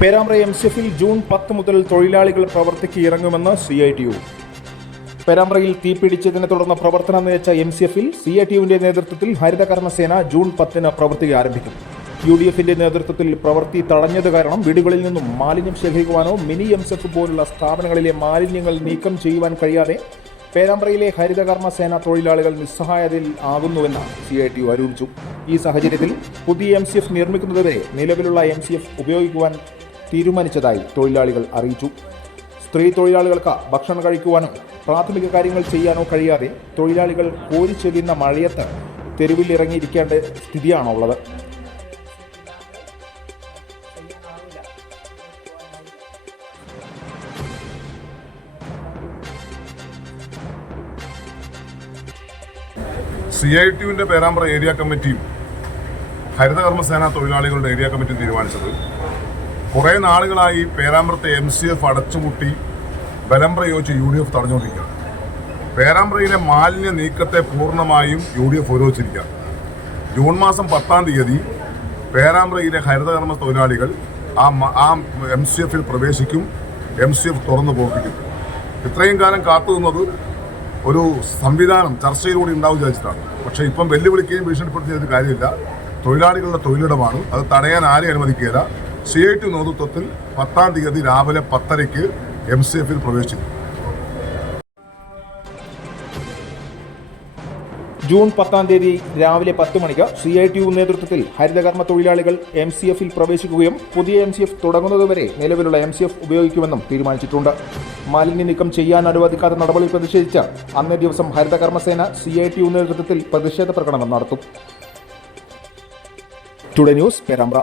Perambra M C എഫിൽ June പത്ത് മുതൽ തൊഴിലാളികൾ പ്രവർത്തിക്ക് ഇറങ്ങുമെന്ന് സി ഐ ടി യു. പേരാമ്പ്രയിൽ തീപിടിച്ചതിനെ തുടർന്ന് പ്രവർത്തനം നിലച്ച എം സി എഫിൽ സി ഐ ടി യുവിന്റെ നേതൃത്വത്തിൽ ഹരിതകർമ്മസേന ജൂൺ പത്തിന് പ്രവൃത്തി ആരംഭിക്കും. യു ഡി എഫിന്റെ നേതൃത്വത്തിൽ പ്രവൃത്തി തടഞ്ഞത് കാരണം വീടുകളിൽ നിന്നും മാലിന്യം ശേഖരിക്കുവാനോ മിനി എം സി എഫ് പോലുള്ള സ്ഥാപനങ്ങളിലെ മാലിന്യങ്ങൾ നീക്കം ചെയ്യുവാൻ കഴിയാതെ പേരാമ്പ്രയിലെ ഹരിതകർമ്മസേന തൊഴിലാളികൾ നിസ്സഹായതയിൽ ആകുന്നുവെന്ന് സി ഐ ടി യു ആരോപിച്ചു ഈ സാഹചര്യത്തിൽ പുതിയ എം സി എഫ് നിർമ്മിക്കുന്നതുവരെ നിലവിലുള്ള എം സി എഫ് ഉപയോഗിക്കുവാൻ തീരുമാനിച്ചതായി തൊഴിലാളികൾ അറിയിച്ചു. സ്ത്രീ തൊഴിലാളികൾക്ക് ഭക്ഷണം കഴിക്കുവാനോ പ്രാഥമിക കാര്യങ്ങൾ ചെയ്യാനോ കഴിയാതെ തൊഴിലാളികൾ കോരിച്ചൊരിയുന്ന മഴയത്ത് തെരുവിൽ ഇറങ്ങിയിരിക്കേണ്ട സ്ഥിതിയാണുള്ളത് സി ഐ ടിയുവിന്റെ പേരാമ്പ്ര ഏരിയ കമ്മിറ്റിയും ഹരിതകർമ്മസേന തൊഴിലാളികളുടെ ഏരിയ കമ്മിറ്റിയും തീരുമാനിച്ചത് കുറേ നാളുകളായി പേരാമ്പ്രത്തെ എം സി എഫ് അടച്ചുപൂട്ടി ബലം പ്രയോഗിച്ച് യു ഡി എഫ് തടഞ്ഞുകൊണ്ടിരിക്കുകയാണ്. പേരാമ്പ്രയിലെ മാലിന്യ നീക്കത്തെ പൂർണമായും യു ഡി എഫ് ഉപരോധിച്ചിരിക്കുകയാണ്. ജൂൺ മാസം പത്താം തീയതി പേരാമ്പ്രയിലെ ഹരിതകർമ്മ തൊഴിലാളികൾ ആ ആ എം സി എഫിൽ പ്രവേശിക്കും എം സി എഫ് തുറന്നു പ്രവർത്തിക്കും ഇത്രയും കാലം കാത്തു നിന്നത് ഒരു സംവിധാനം ചർച്ചയിലൂടെ ഉണ്ടാവും വിചാരിച്ചിട്ടാണ്. പക്ഷേ ഇപ്പം വെല്ലുവിളിക്കുകയും ഭീഷണിപ്പെടുത്തിയത് കാര്യമില്ല. തൊഴിലാളികളുടെ തൊഴിലിടമാണ്. അത് തടയാൻ ആരെയും അനുവദിക്കുകയില്ല. സി ഐ ടി നേതൃത്വത്തിൽ പത്താം തീയതി രാവിലെ പത്തരയ്ക്ക് എം സി എഫിൽ പ്രവേശിക്കും ജൂൺ പത്താം തീയതി രാവിലെ പത്ത് മണിക്ക് സി ഐ ടി യു നേതൃത്വത്തിൽ ഹരിതകർമ്മ തൊഴിലാളികൾ എം സി എഫിൽ പ്രവേശിക്കുകയും പുതിയ എം സി എഫ് തുടങ്ങുന്നതുവരെ നിലവിലുള്ള എം സി എഫ് ഉപയോഗിക്കുമെന്നും തീരുമാനിച്ചിട്ടുണ്ട്. മാലിന്യ നീക്കം ചെയ്യാൻ അനുവദിക്കാത്ത നടപടി പ്രതിഷേധിച്ച് അന്നേ ദിവസം ഹരിതകർമ്മസേന സി ഐ ടി യു നേതൃത്വത്തിൽ പ്രതിഷേധ പ്രകടനം നടത്തും. Today news Perambra.